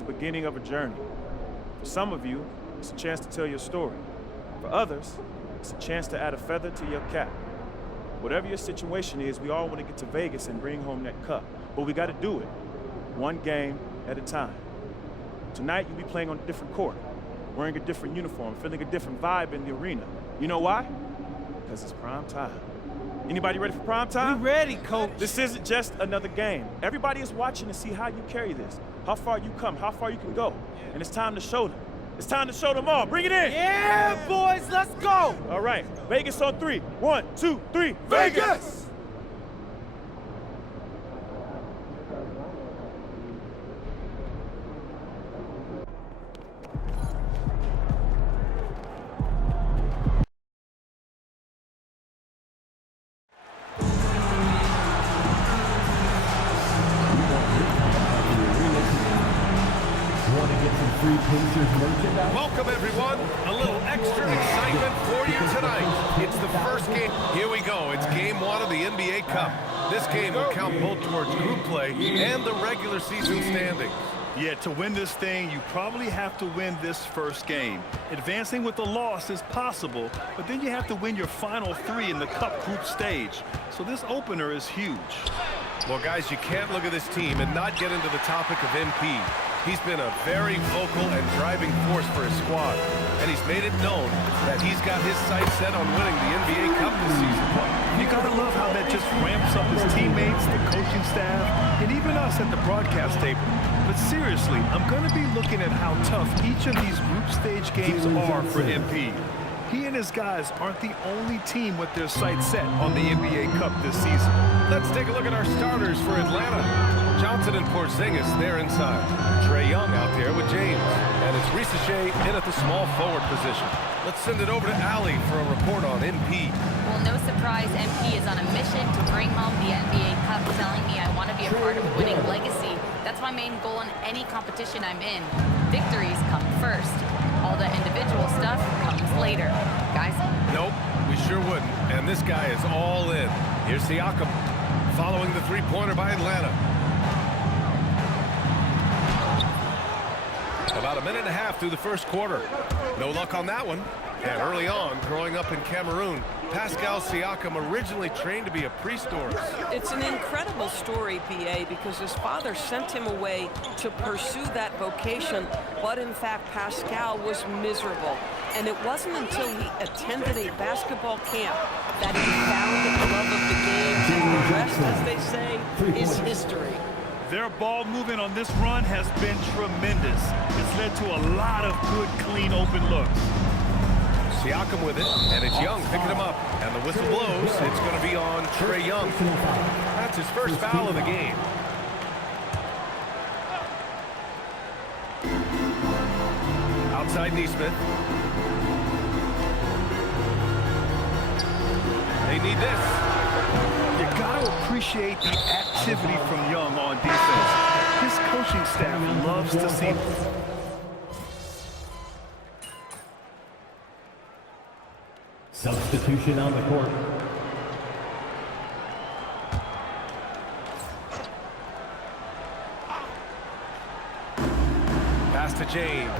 the beginning of a journey. For some of you, it's a chance to tell your story. For others, it's a chance to add a feather to your cap. Whatever your situation is, we all want to get to Vegas and bring home that cup. But we got to do it, one game at a time. Tonight, you'll be playing on a different court, wearing a different uniform, feeling a different vibe in the arena. You know why? Because it's prime time. Anybody ready for prime time? We're ready, coach. This isn't just another game. Everybody is watching to see how you carry this, how far you come, how far you can go. And it's time to show them. It's time to show them all. Bring it in. Yeah, boys, let's go. All right, Vegas on 3. 1, 2, 3, Vegas! Welcome, everyone. A little extra excitement for you tonight. It's the first game. Here we go. It's game 1 of the NBA Cup. This game will count both towards group play and the regular season standings. Yeah, to win this thing, you probably have to win this first game. Advancing with a loss is possible, but then you have to win your final 3 in the Cup group stage. So this opener is huge. Well, guys, you can't look at this team and not get into the topic of MP. He's been a very vocal and driving force for his squad, and he's made it known that he's got his sights set on winning the NBA Cup this season. You gotta love how that just ramps up his teammates, the coaching staff, and even us at the broadcast table. But seriously, I'm gonna be looking at how tough each of these group stage games are for MP. He and his guys aren't the only team with their sights set on the NBA Cup this season. Let's take a look at our starters for Atlanta. Johnson and Porzingis, they're inside. Trae Young out there with James. And it's Risache in at the small forward position. Let's send it over to Allie for a report on MP. Well, no surprise, MP is on a mission to bring home the NBA Cup, telling me I want to be a part of a winning legacy. That's my main goal in any competition I'm in. Victories come first. All the individual stuff comes later. Guys? Nope, we sure wouldn't. And this guy is all in. Here's Siakam, following the three-pointer by Atlanta. About a minute and a half through the first quarter. No luck on that one. And early on, growing up in Cameroon, Pascal Siakam originally trained to be a priest. It's an incredible story, B.A., because his father sent him away to pursue that vocation, but in fact, Pascal was miserable. And it wasn't until he attended a basketball camp that he found the love of the game, and the rest, as they say, is history. Their ball movement on this run has been tremendous. It's led to a lot of good, clean, open looks. Siakam with it, and it's Young picking him up. And the whistle blows. It's going to be on Trae Young. That's his first foul of the game. Outside Nesmith. They need this. You got to appreciate the activity from Young on defense. His coaching staff loves to see this. Substitution on the court. Pass to James.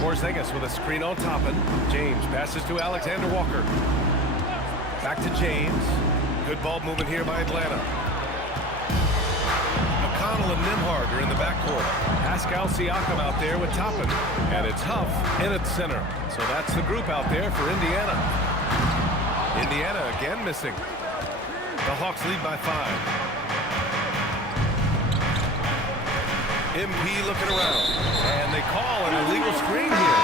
Porzingis with a screen on Toppin. James passes to Alexander Walker. Back to James. Good ball movement here by Atlanta. McConnell and Nembhard are in the backcourt. Pascal Siakam out there with Toppin. And it's Huff in at center. So that's the group out there for Indiana. Indiana again missing. The Hawks lead by 5. MP looking around. And they call an illegal screen here.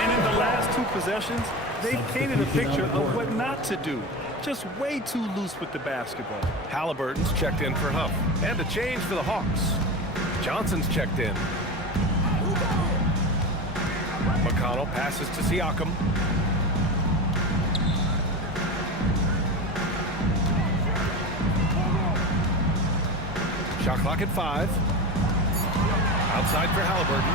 And in the last 2 possessions, they've painted a picture of what not to do. Just way too loose with the basketball. Halliburton's checked in for Huff. And a change for the Hawks. Johnson's checked in. McConnell passes to Siakam. Shot clock at 5. Outside for Halliburton.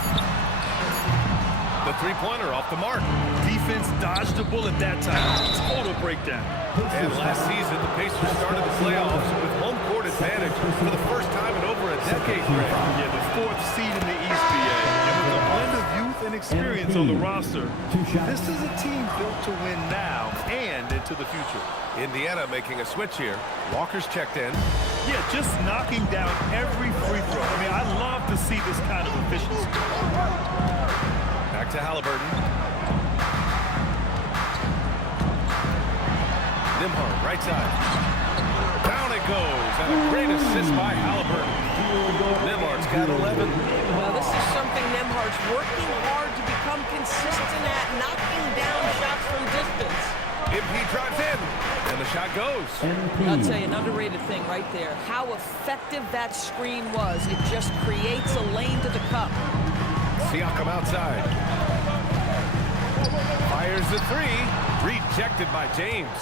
The three-pointer off the mark. Defense dodged the bullet that time. Total breakdown. And last season, the Pacers for the first time in over a decade, Greg. Yeah, the 4th seed in the East, BA. And with a blend of youth and experience on the roster, this is a team built to win now and into the future. Indiana making a switch here. Walker's checked in. Yeah, just knocking down every free throw. I mean, I love to see this kind of efficiency. Back to Halliburton. Nimhard, right side. Down it goes, and a great assist by Halliburton. Nimhard's got 11. Well, this is something Nemhard's working hard to become consistent at, knocking down shots from distance. MP drives in, and the shot goes. I'll tell you, an underrated thing right there. How effective that screen was. It just creates a lane to the cup. Siakam outside. Fires the three. Rejected by James.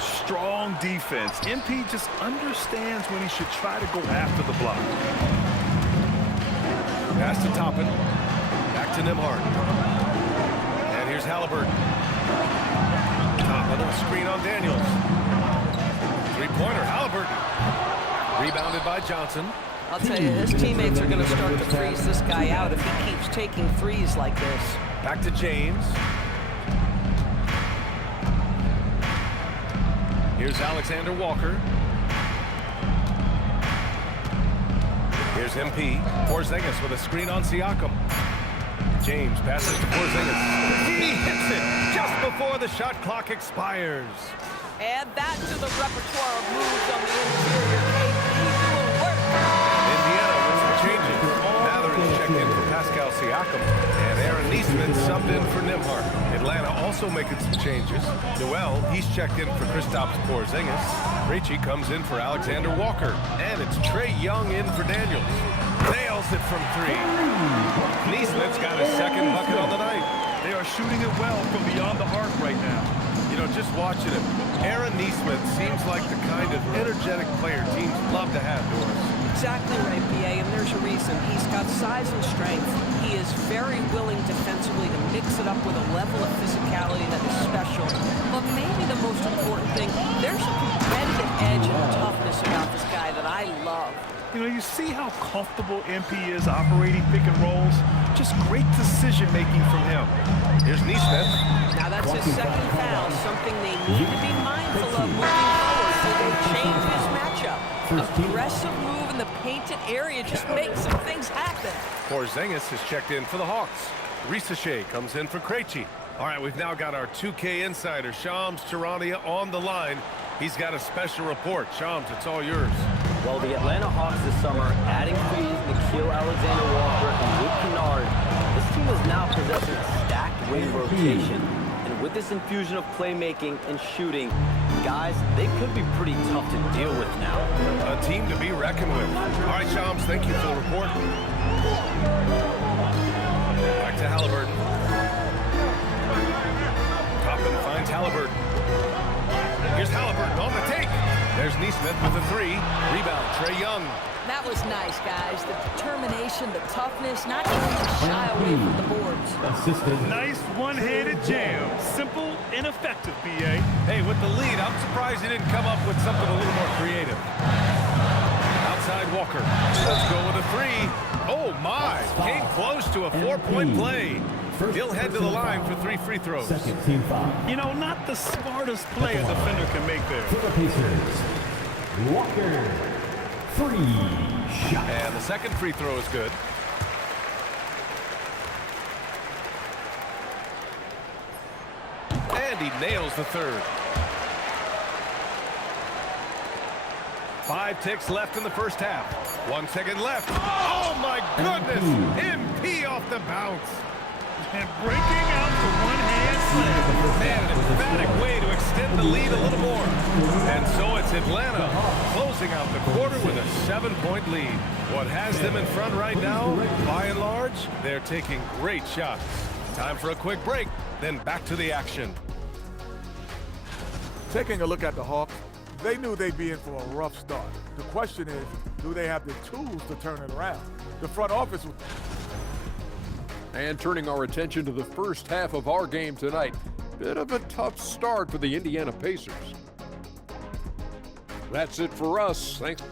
Strong defense. MP just understands when he should try to go after the block. Pass to Toppin. Back to Nimhard. And here's Halliburton. Toppin, a screen on Daniels. Three-pointer, Halliburton. Rebounded by Johnson. I'll tell you, his teammates are going to start to freeze this guy out if he keeps taking threes like this. Back to James. Here's Alexander Walker. Here's MP. Porzingis with a screen on Siakam. James passes to Porzingis. He hits it just before the shot clock expires. Add that to the repertoire of moves on the interior. KP doing work. Indiana wins the changes. Mather is checked in for Pascal Siakam. And Aaron Neesmith subbed in for Nimhard. Atlanta also making some changes. Noel, he's checked in for Kristaps Porzingis. Krejci comes in for Alexander Walker. And it's Trae Young in for Daniels. Nails it from three. Neesmith's got his second bucket on the night. They are shooting it well from beyond the arc right now. You know, just watching him, Aaron Neesmith seems like the kind of energetic player teams love to have, Doris. Exactly right, BA, and there's a reason. He's got size and strength. He is very willing defensively to mix it up with a level of physicality that is special. But maybe the most important thing, there's a competitive edge and toughness about this guy that I love. You know, you see how comfortable MP is operating pick and rolls. Just great decision-making from him. Here's Neesmith. Now that's his second foul, something they need to be mindful of moving forward so they change his matchup. Aggressive move in the painted area just makes some things happen. Porzingis is checked in for the Hawks. Risachet comes in for Krejci. All right, we've now got our 2K insider, Shams Charania, on the line. He's got a special report. Shams, it's all yours. Well, the Atlanta Hawks this summer, adding frees Nikhil Alexander-Walker and Luke Kennard, this team is now possessing a stacked wing rotation. And with this infusion of playmaking and shooting, guys, they could be pretty tough to deal with now. A team to be reckoned with. All right, Shams, thank you for the report. Back to Halliburton. Toppin finds Halliburton. Here's Halliburton on the take. There's Neesmith with a three. Rebound, Trae Young. That was nice, guys. The determination, the toughness, not even to shy away from the boards. Nice one-handed jam. Simple and effective, BA. Hey, with the lead, I'm surprised he didn't come up with something a little more creative. Outside Walker. Let's go with a three. Oh, my. Came close to a four-point play. He'll head to the line for 3 free throws. You know, not the smartest play a defender can make there. Walker, free shot. And the second free throw is good. And he nails the third. 5 ticks left in the first half. 1 second left. Oh, my goodness. MP off the bounce. And breaking out the one-hand slam. Man, an emphatic way to extend the lead a little more. And so it's Atlanta closing out the quarter with a 7-point lead. What has them in front right now, by and large, they're taking great shots. Time for a quick break, then back to the action. Taking a look at the Hawks, they knew they'd be in for a rough start. The question is, do they have the tools to turn it around? The front office was... And turning our attention to the first half of our game tonight, bit of a tough start for the Indiana Pacers. That's it for us. Thanks.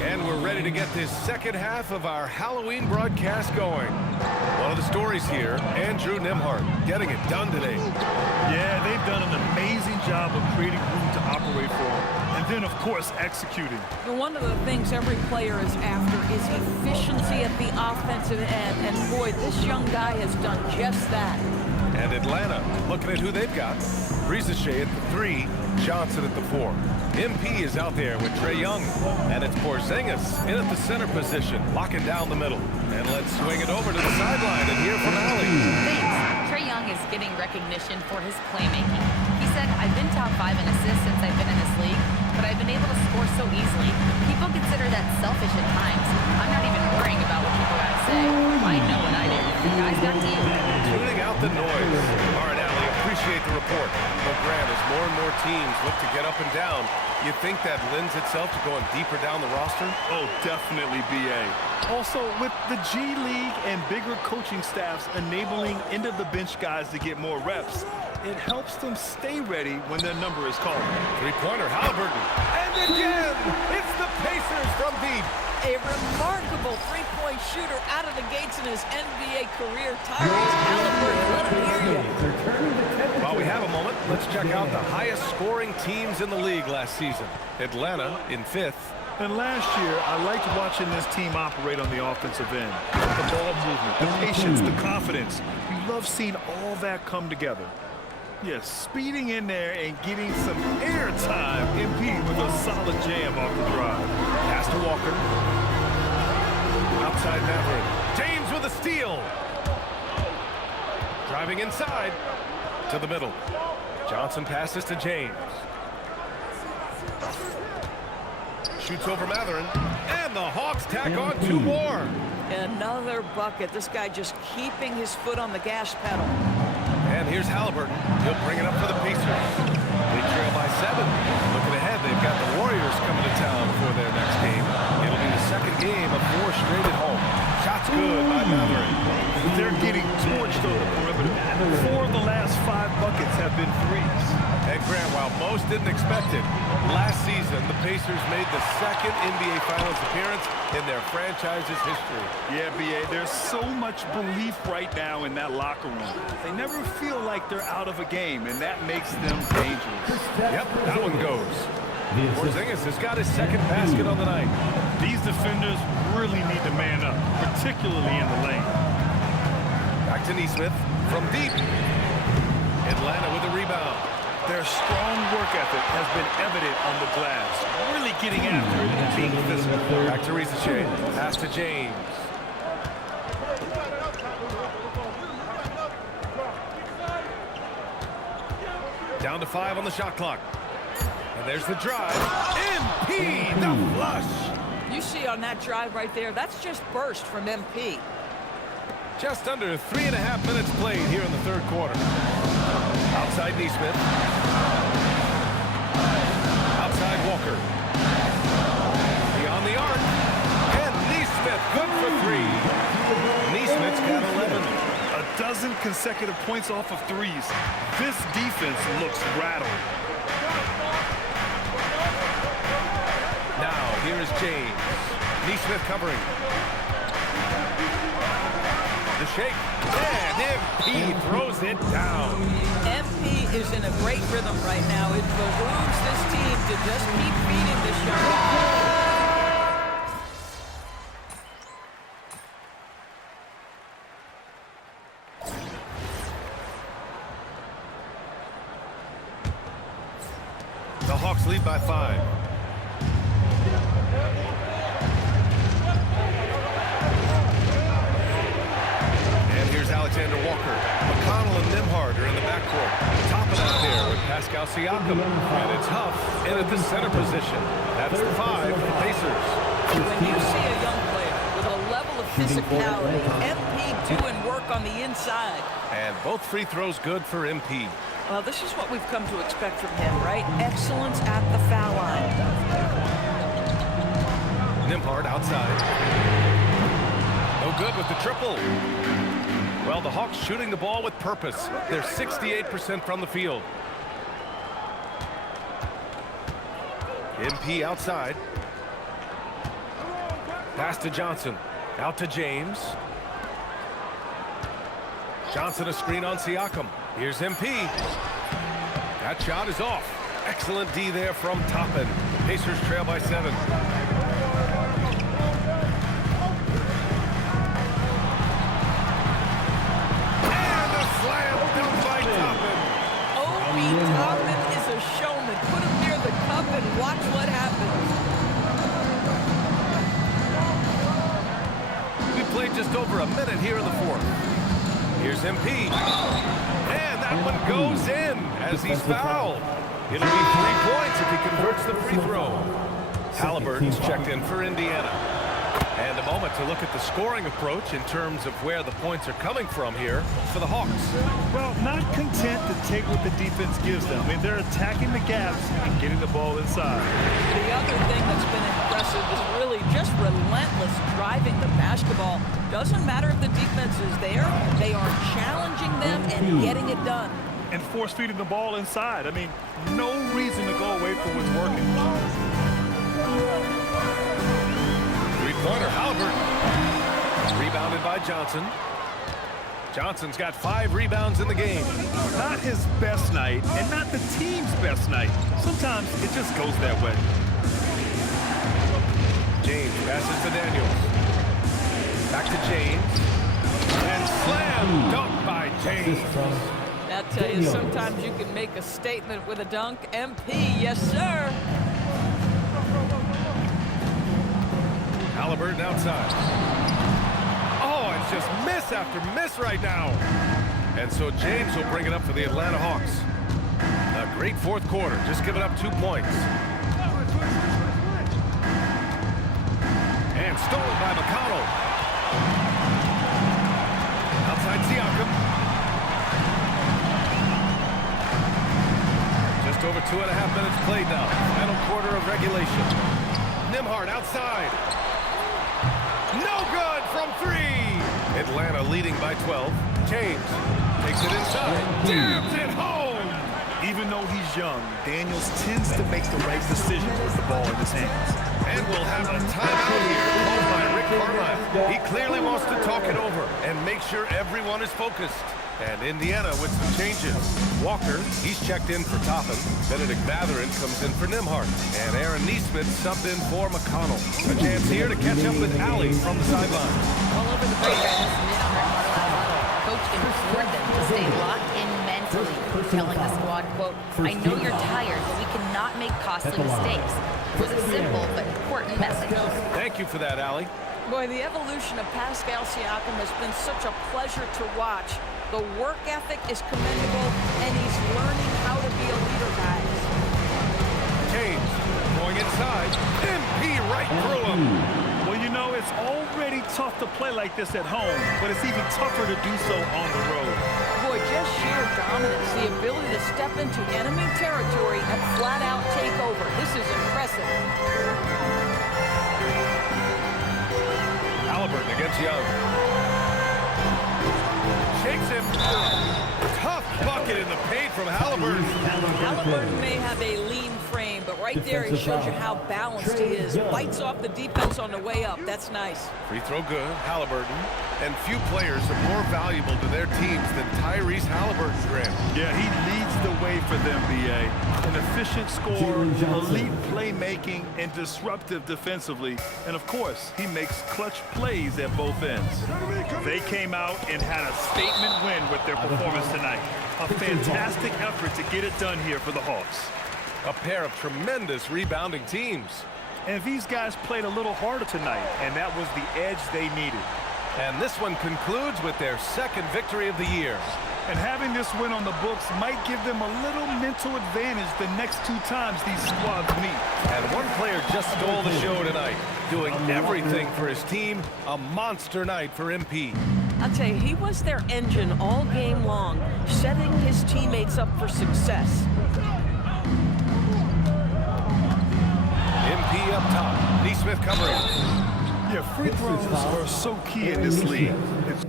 And we're ready to get this second half of our Halloween broadcast going. One of the stories here, Andrew Nembhard getting it done today. Yeah, they've done an amazing job of creating room to operate for him. And then, of course, executing. One of the things every player is after is efficiency at the offensive end. And boy, this young guy has done just that. And Atlanta, looking at who they've got. Rizeshe at the 3, Johnson at the 4. MP is out there with Trae Young. And it's Porzingis in at the center position, locking down the middle. And let's swing it over to the sideline and hear from Allie. Thanks. Trae Young is getting recognition for his playmaking. He said, I've been top 5 in assists since I've been in this league, but I've been able to score so easily. People consider that selfish at times. I'm not even worrying about what people have to say. I know what I do. Guys, back to you. Tuning out the noise. All right, Allie, appreciate the report. But Grant, as more and more teams look to get up and down, you think that lends itself to going deeper down the roster? Oh, definitely, BA. Also, with the G League and bigger coaching staffs enabling end-of-the-bench guys to get more reps, it helps them stay ready when their number is called. Three-pointer, Halliburton. And again, it's the Pacers from deep. A remarkable three-point shooter out of the gates in his NBA career. Tyrese Halliburton, let him hear you. While we have a moment, let's check out the highest scoring teams in the league last season. Atlanta in 5th. And last year, I liked watching this team operate on the offensive end. The ball movement, the patience, the confidence. We love seeing all that come together. Yes, speeding in there and getting some air time. MP with a solid jam off the drive. Pass to Walker. Outside Maverick. James with a steal. Driving inside to the middle. Johnson passes to James. Shoots over Matherin. And the Hawks tack on 2 more. Another bucket. This guy just keeping his foot on the gas pedal. And here's Halliburton. He'll bring it up for the Pacers. They trail by 7. Looking ahead, they've got the Warriors coming to town for their next game. It'll be the second game of 4 straight at home. Shots good by Matherin. They're getting torched on the perimeter. 4 of the last 5 buckets have been threes. And Grant, while most didn't expect it, last season the Pacers made the second NBA Finals appearance in their franchise's history. Yeah, BA, there's so much belief right now in that locker room. They never feel like they're out of a game, and that makes them dangerous. Yep, that one goes. Porzingis has got his second basket on the night. These defenders really need to man up, particularly in the lane. Back to Nesmith from deep. Atlanta with a rebound. Their strong work ethic has been evident on the glass. Really getting after it and being physical. Back to Rizeshe. Pass to James. Down to 5 on the shot clock. And there's the drive. MP, the flush. You see on that drive right there, that's just burst from MP. Just under 3.5 minutes played here in the third quarter. Outside Nesmith. Outside Walker. Beyond the arc. And Nesmith good for 3. Nesmith's got 11. A dozen consecutive points off of threes. This defense looks rattled. Now, here is James. Nesmith covering. The shake. And MP throws it down. MP is in a great rhythm right now. It behooves this team to just keep feeding this young guy. The Hawks lead by 5. And here's Alexander Walker. McConnell and Nembhard are in the backcourt. Topping out there with Pascal Siakam. And it's Huff in at the center position. That's the 5 for the Pacers. When you see a young player with a level of physicality, MP doing work on the inside. And both free throws good for MP. Well, this is what we've come to expect from him, right? Excellence at the foul line. Nembhard outside. No good with the triple. Well, the Hawks shooting the ball with purpose. They're 68% from the field. MP outside. Pass to Johnson. Out to James. Johnson a screen on Siakam. Here's MP. That shot is off. Excellent D there from Toppin. Pacers trail by 7. And a slam dunk by Toppin. Obi Toppin is a showman. Put him near the cup and watch what happens. We played just over a minute here in the fourth. Here's MP. And that one goes in as he's fouled. It'll be 3 points if he converts the free throw. Halliburton's checked in for Indiana. And a moment to look at the scoring approach in terms of where the points are coming from here for the Hawks. Well, not content to take what the defense gives them. I mean, they're attacking the gaps and getting the ball inside. The other thing that's been impressive is really just relentless driving the basketball. Doesn't matter if the defense is there, they are challenging them and getting it done. And force feeding the ball inside. I mean, no reason to go away from what's working. Three-pointer, Halliburton. Rebounded by Johnson. Johnson's got 5 rebounds in the game. Not his best night, and not the team's best night. Sometimes it just goes that way. James passes to Daniels. Back to James. And slam dunk by James. I tell you, sometimes you can make a statement with a dunk. MP, yes, sir. Halliburton outside. Oh, it's just miss after miss right now. And so James will bring it up for the Atlanta Hawks. A great fourth quarter, just giving up 2 points. And stolen by McConnell. Outside Siakam. Just over 2.5 minutes played now. Final quarter of regulation. Nembhard outside. No good from 3. Atlanta leading by 12. James takes it inside. Jams it home. Even though he's young, Daniels tends to make the right decisions with the ball in his hands. And we'll have a timeout here called by Rick Carlisle. He clearly wants to talk it over and make sure everyone is focused. And Indiana with some changes. Walker, he's checked in for Toppin. Benedict Mathurin comes in for Nembhard. And Aaron Nesmith subbed in for McConnell. A chance here to catch up with Allie from the sideline. All over the break, I just missed Rick Carlisle. Coach implored them to stay locked in mentally, telling the squad, quote, "I know you're tired, but we cannot make costly mistakes." It was a simple but important message. Thank you for that, Allie. Boy, the evolution of Pascal Siakam has been such a pleasure to watch. The work ethic is commendable, and he's learning how to be a leader, guys. James going inside. MP right through him. Well, you know, it's already tough to play like this at home, but it's even tougher to do so on the road. Boy, just sheer dominance, the ability to step into enemy territory and flat-out take over. This is impressive. Halliburton against Young. Shakes him. Tough bucket in the paint from Halliburton. Halliburton may have a lean frame, but right there he shows you how balanced he is. Bites off the defense on the way up. That's nice. Free throw good, Halliburton. And few players are more valuable to their teams than Tyrese Halliburton, Grant. Yeah, he leads the way for them, B.A. An efficient scorer, elite playmaking, and disruptive defensively. And, of course, he makes clutch plays at both ends. They came out and had a statement win with their performance tonight. A fantastic effort to get it done here for the Hawks. A pair of tremendous rebounding teams. And these guys played a little harder tonight, and that was the edge they needed. And this one concludes with their second victory of the year. And having this win on the books might give them a little mental advantage the next 2 times these squads meet. And one player just stole the show tonight, doing everything for his team. A monster night for MP. I'll tell you, he was their engine all game long, setting his teammates up for success. MP up top. Nesmith covering. Yeah, free throws are so key in this league. It's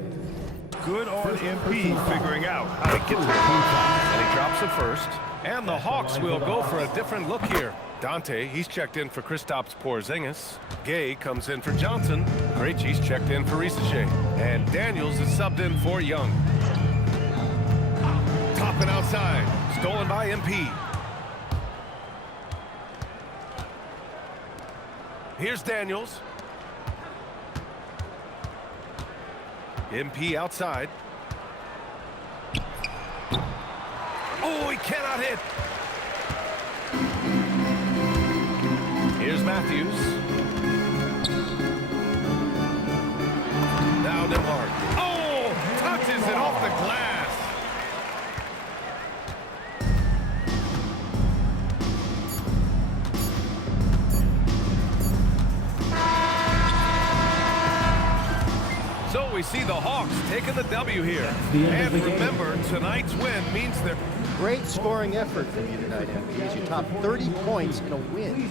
good on MP figuring out how to get to the free throw. And he drops it first. And the Hawks will go for a different look here. Dante, he's checked in for Kristaps Porzingis. Gay comes in for Johnson. Krejci's checked in for Risache. And Daniels is subbed in for Young. Toppin outside. Stolen by MP. Here's Daniels. MP outside. Oh, he cannot hit. Here's Matthews. Now Nembhard. Oh, touches it off the glass. So we see the Hawks taking the W here. And remember, tonight's win means they're... Great scoring effort from you tonight, MP, as you topped 30 points in a win.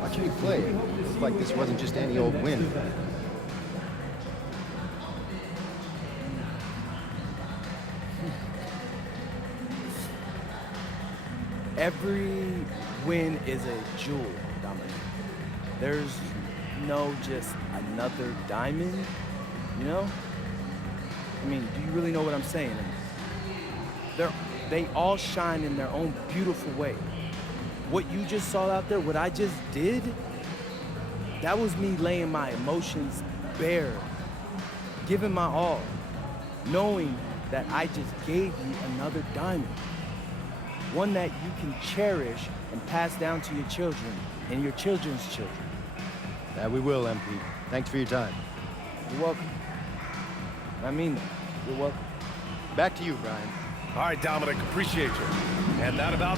Watching you play, it looked like this wasn't just any old win. Every win is a jewel, Dominic. There's no just another diamond, you know? I mean, do you really know what I'm saying? They all shine in their own beautiful way. What you just saw out there, what I just did, that was me laying my emotions bare, giving my all, knowing that I just gave you another diamond, one that you can cherish and pass down to your children and your children's children. That we will, MP. Thanks for your time. You're welcome. I mean that. You're welcome. Back to you, Brian. All right, Dominic, appreciate you. And that about...